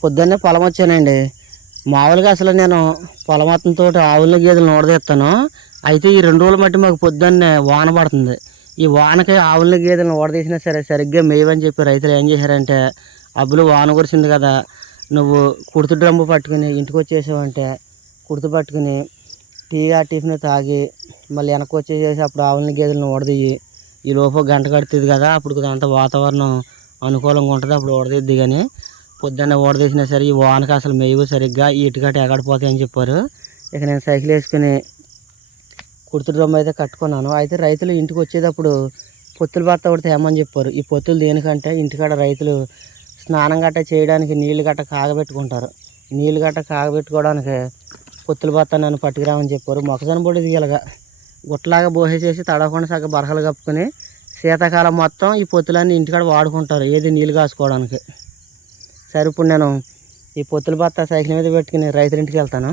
పొద్దున్నే పొలం వచ్చానండి. మామూలుగా అసలు నేను పొలం మొత్తంతో ఆవుల గేదెలు నోడదీస్తాను అయితే ఈ రెండు రోజులు మట్టి మాకు పొద్దున్నే వాన పడుతుంది. ఈ వానకి ఆవుల గేదెలను ఓడదీసినా సరే సరిగ్గా మేవని చెప్పి రైతులు ఏం చేశారంటే అబ్బులు వాన కురిసింది కదా నువ్వు కుర్తు డ్రమ్ము పట్టుకుని ఇంటికి వచ్చేసావంటే కుర్తు పట్టుకుని టీ ఆ టిఫిన్ తాగి మళ్ళీ వెనక్కి వచ్చేసేసి అప్పుడు ఆవులని గేదెలను ఓడదీయి ఈ లోపు గంట కడుతుంది కదా అప్పుడు అంత వాతావరణం అనుకూలంగా ఉంటుంది అప్పుడు ఓడదీద్ది కానీ పొద్దున్న ఓడదీసినా సరే ఈ వానకి అసలు మేవు సరిగ్గా ఈ ఇటుకట ఎగడిపోతాయని చెప్పారు. ఇక నేను సైకిల్ వేసుకుని కుర్తుడు రొమ్మ అయితే కట్టుకున్నాను. అయితే రైతులు ఇంటికి వచ్చేటప్పుడు పొత్తులు భర్త ఒకటి తేమని చెప్పారు. ఈ పొత్తులు దేనికంటే ఇంటికాడ రైతులు స్నానం గట్ట చేయడానికి నీళ్ళు గట్ట కాగబెట్టుకుంటారు. నీళ్ళు గట్ట కాగబెట్టుకోవడానికి పొత్తులు భర్త నన్ను పట్టుకురామని చెప్పారు. మొక్కజొన్న పొడి దిగలగా గుట్టలాగా బోసేసేసి తడవకుండా సగ బరకలు కప్పుకొని శీతాకాలం మొత్తం ఈ పొత్తులన్నీ ఇంటికాడ వాడుకుంటారు. ఏది నీళ్ళు కాసుకోవడానికి. సరే ఇప్పుడు నేను ఈ పొత్తుల బత్త సైకిల్ మీద పెట్టుకుని రైతుల ఇంటికి వెళ్తాను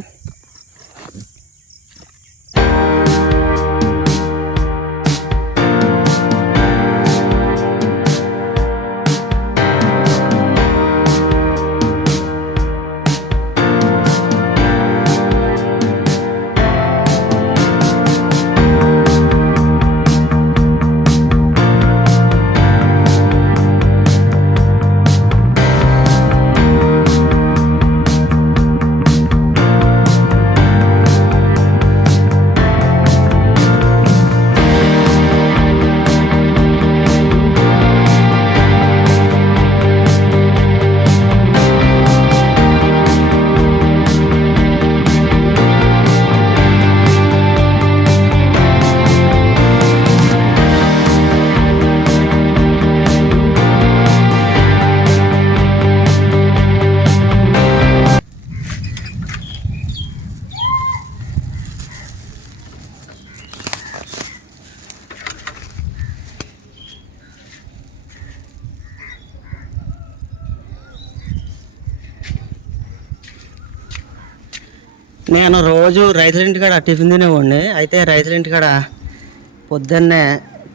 రోజు రైతుల ఇంటికాడ టిఫిన్ తినేవాడిని. అయితే రైతుల ఇంటికాడ పొద్దున్నే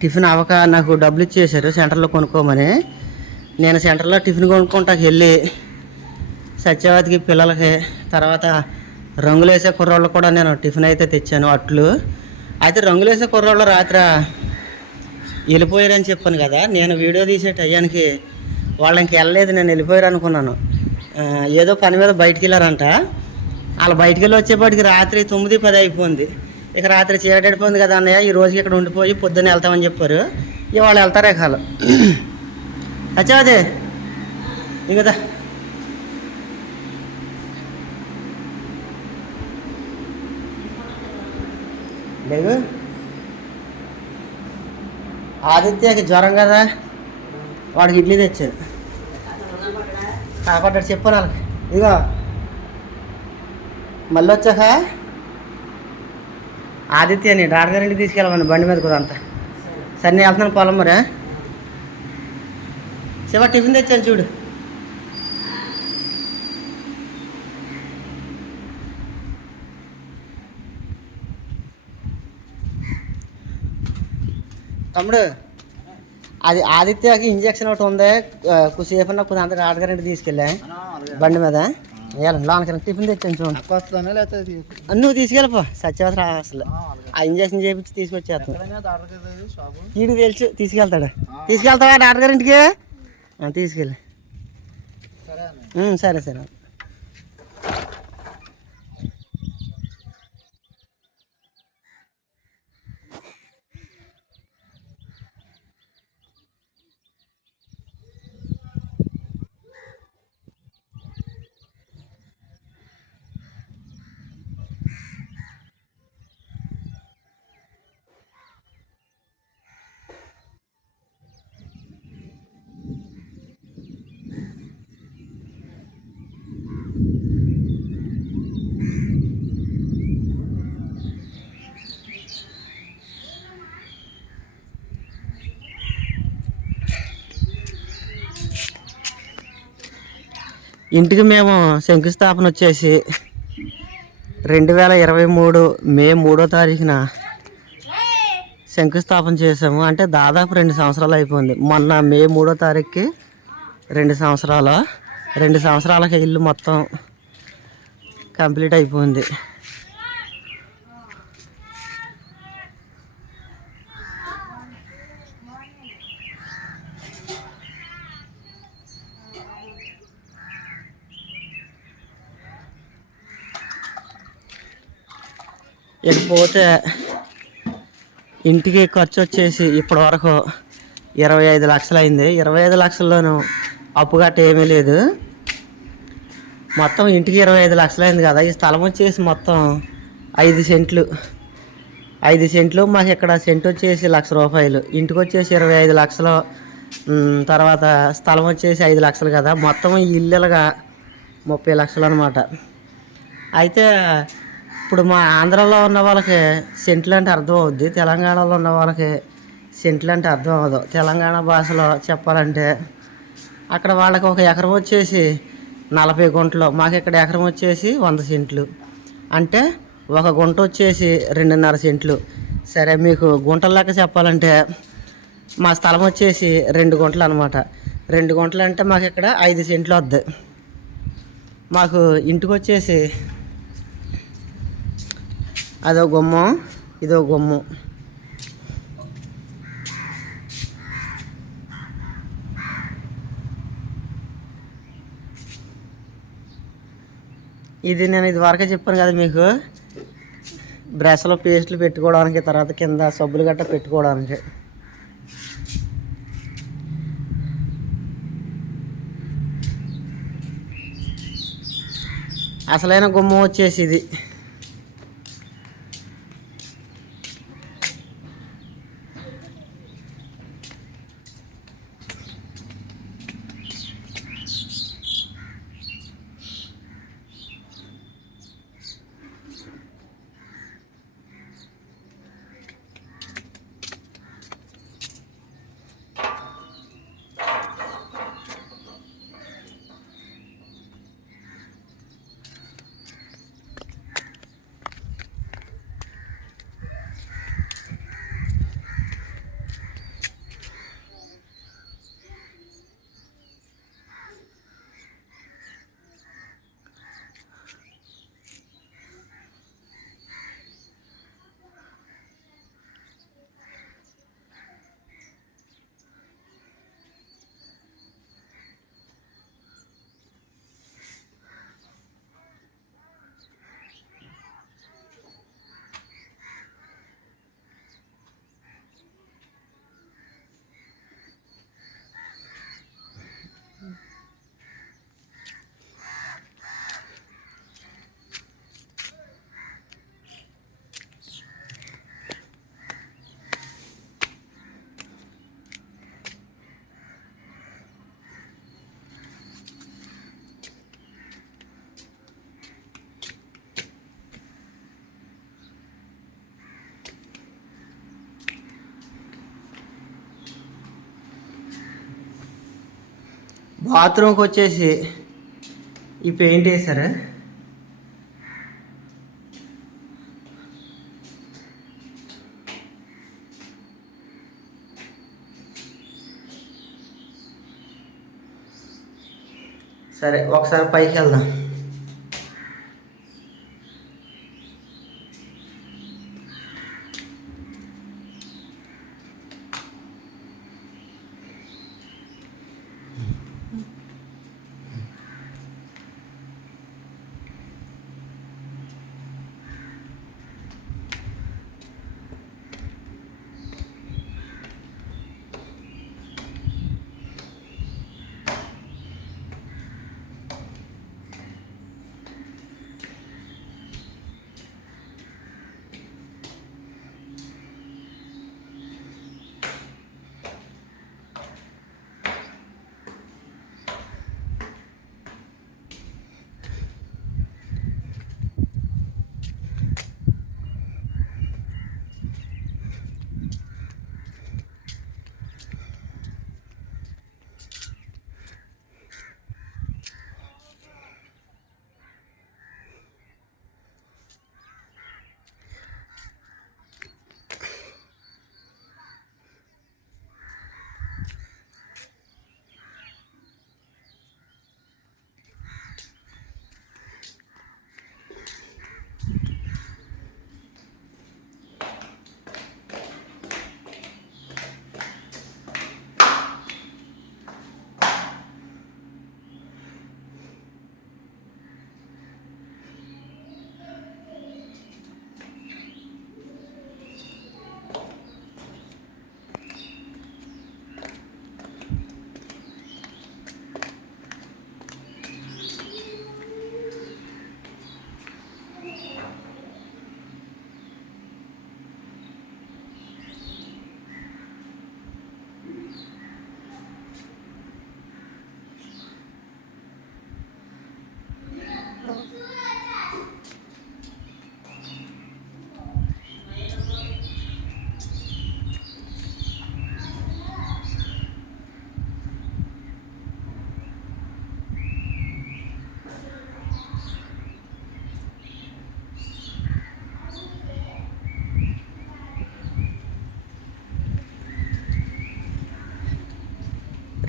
టిఫిన్ అవ్వక నాకు డబ్బులు ఇచ్చేసారు సెంటర్లో కొనుక్కోమని. నేను సెంటర్లో టిఫిన్ కొనుక్కుంటాకి వెళ్ళి సత్యవతికి పిల్లలకి తర్వాత రంగులు వేసే కుర్రోళ్ళు కూడా నేను టిఫిన్ అయితే తెచ్చాను అట్లు. అయితే రంగులు వేసే కుర్రోళ్ళు రాత్రి వెళ్ళిపోయారని చెప్పాను కదా. నేను వీడియో తీసే టయానికి వాళ్ళకి వెళ్ళలేదు నేను వెళ్ళిపోయారు అనుకున్నాను ఏదో పని మీద బయటికి వెళ్ళారంట. వాళ్ళు బయటికి వెళ్ళి వచ్చేపాటికి రాత్రి తొమ్మిది పది అయిపోయింది. ఇక రాత్రి చీకటిపోయింది కదా అన్నయ్య ఈ రోజుకి ఇక్కడ ఉండిపోయి పొద్దున్న వెళ్తామని చెప్పారు. ఇవాళ వెళ్తారే కాలు అచ్చావదే ఇంకదా లేవు. ఆదిత్యకి జ్వరం కదా. వాడికి ఇడ్లీ తెచ్చాడు కాపాడ్డాడు చెప్పాను వాళ్ళకి ఇదిగో. మళ్ళీ వచ్చాక ఆదిత్యని డాక్టర్ గారింటికి తీసుకెళ్ళమని బండి మీద కూడా అంతా. సరే నేను వెళ్తున్నాను పొలం మరి శివ టిఫిన్ తెచ్చాను చూడు. తమ్ముడు అది ఆదిత్యకి ఇంజక్షన్ ఒకటి ఉంది కొద్దిసేపు నాకు కొంత అంత డాక్టర్ గారింటికి తీసుకెళ్ళా బండి మీద? లోనకి టిఫిన్ తెచ్చాను చూడండి నువ్వు తీసుకెళ్ళిపో. సత్యవతి అసలు. ఆ ఇంజక్షన్ చేయించి తీసుకొచ్చేస్తాను. షాపు? వీడికి తెలుసు తీసుకెళ్తాడు. తీసుకెళ్తావా డాక్టర్ గారింటికి తీసుకెళ్ళి. సరే సరే. ఇంటికి మేము శంకుస్థాపన వచ్చేసి రెండు వేల ఇరవై మూడు మే మూడో తారీఖున శంకుస్థాపన చేసాము అంటే దాదాపు రెండు సంవత్సరాలు అయిపోయింది. మొన్న మే మూడో తారీఖుకి రెండు సంవత్సరాలు రెండు సంవత్సరాలకి ఇల్లు మొత్తం కంప్లీట్ అయిపోయింది. ఇకపోతే ఇంటికి ఖర్చు వచ్చేసి ఇప్పటి వరకు ఇరవై ఐదు లక్షలు అయింది ఇరవై ఐదు లక్షల్లోనూ అప్పు గట్ట ఏమీ లేదు. మొత్తం ఇంటికి ఇరవై ఐదు లక్షలు అయింది కదా. ఈ స్థలం వచ్చేసి మొత్తం ఐదు సెంట్లు. ఐదు సెంట్లు మాకు ఇక్కడ సెంట్ వచ్చేసి లక్ష రూపాయలు. ఇంటికి వచ్చేసి ఇరవై ఐదు లక్షలు. తర్వాత స్థలం వచ్చేసి ఐదు లక్షలు కదా. మొత్తం ఇల్లులుగా ముప్పై లక్షలు అనమాట అయితే ఇప్పుడు మా ఆంధ్రాలో ఉన్న వాళ్ళకి సెంట్లు అంటే అర్థం అవుద్ది. తెలంగాణలో ఉన్న వాళ్ళకి సెంట్లు అంటే అర్థం అవ్వదు. తెలంగాణ భాషలో చెప్పాలంటే అక్కడ వాళ్ళకి ఒక ఎకరం వచ్చేసి నలభై గుంటలు. మాకు ఇక్కడ ఎకరం వచ్చేసి వంద సెంట్లు. అంటే ఒక గుంట వచ్చేసి రెండున్నర సెంట్లు. సరే మీకు గుంటల లెక్క చెప్పాలంటే మా స్థలం వచ్చేసి రెండు గుంటలు అనమాట రెండు గుంటలు అంటే మాకు ఇక్కడ ఐదు సెంట్లు వద్ద. మాకు ఇంటికి వచ్చేసి అదో గుమ్మం ఇదో గుమ్మం. ఇది నేను ఇది వరకే చెప్పాను కదా మీకు. బ్రష్లో పేస్ట్లు పెట్టుకోవడానికి తర్వాత కింద సబ్బులు గట్ట పెట్టుకోవడానికి. అసలైన గుమ్మం వచ్చేసి ఇది. బాత్రూమ్కి వచ్చేసి ఈ పెయింట్ వేశారు? సరే ఒకసారి పైకి వెళ్దాం.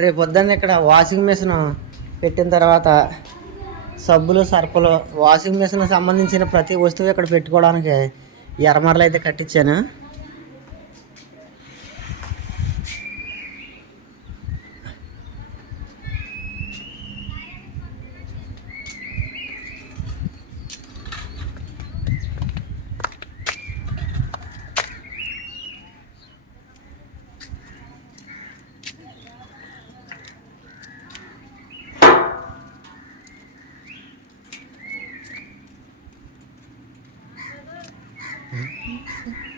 రేపు పొద్దున్న ఇక్కడ వాషింగ్ మిషన్ పెట్టిన తర్వాత సబ్బులు సర్ఫలు వాషింగ్ మిషన్ సంబంధించిన ప్రతి వస్తువు ఇక్కడ పెట్టుకోవడానికి ఎర్రమరలు అయితే కట్టించాను. Mm-hmm.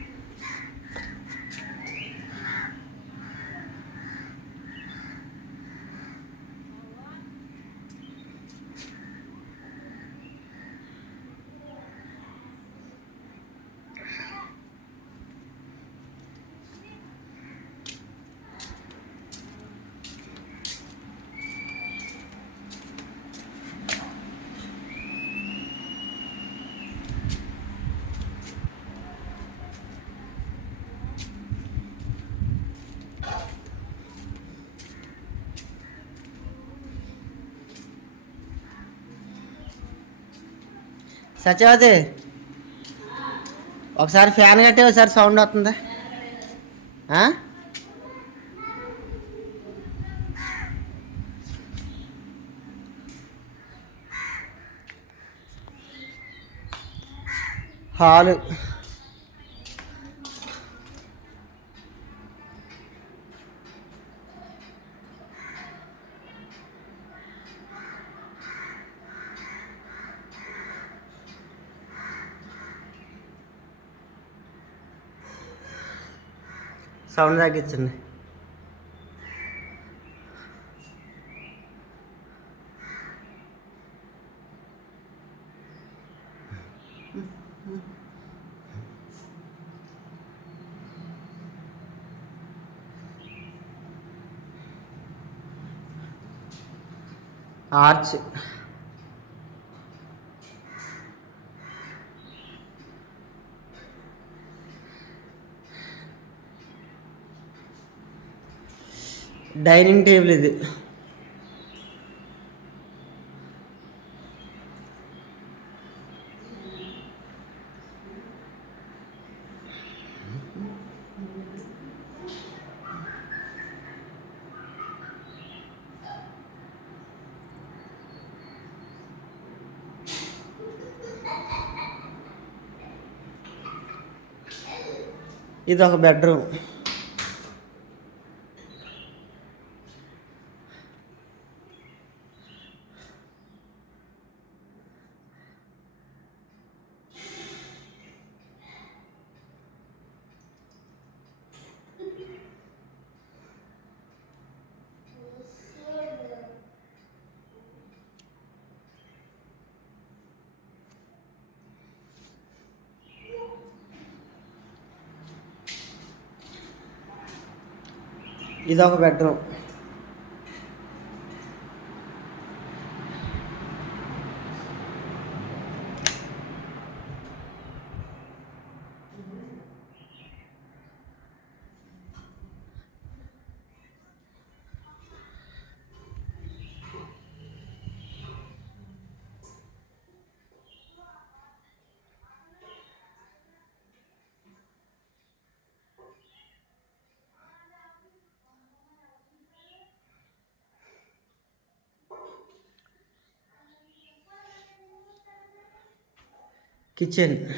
సత్యవతి ఒకసారి ఫ్యాన్ కట్టే ఒకసారి సౌండ్ వస్తుందా ఆ? హాలు సౌండ్ తగ్గించండి ఆర్చ్ డైనింగ్ టేబుల్ ఇది. ఇది ఒక బెడ్రూమ్. ఇదొక బెడ్రూమ్. kitchen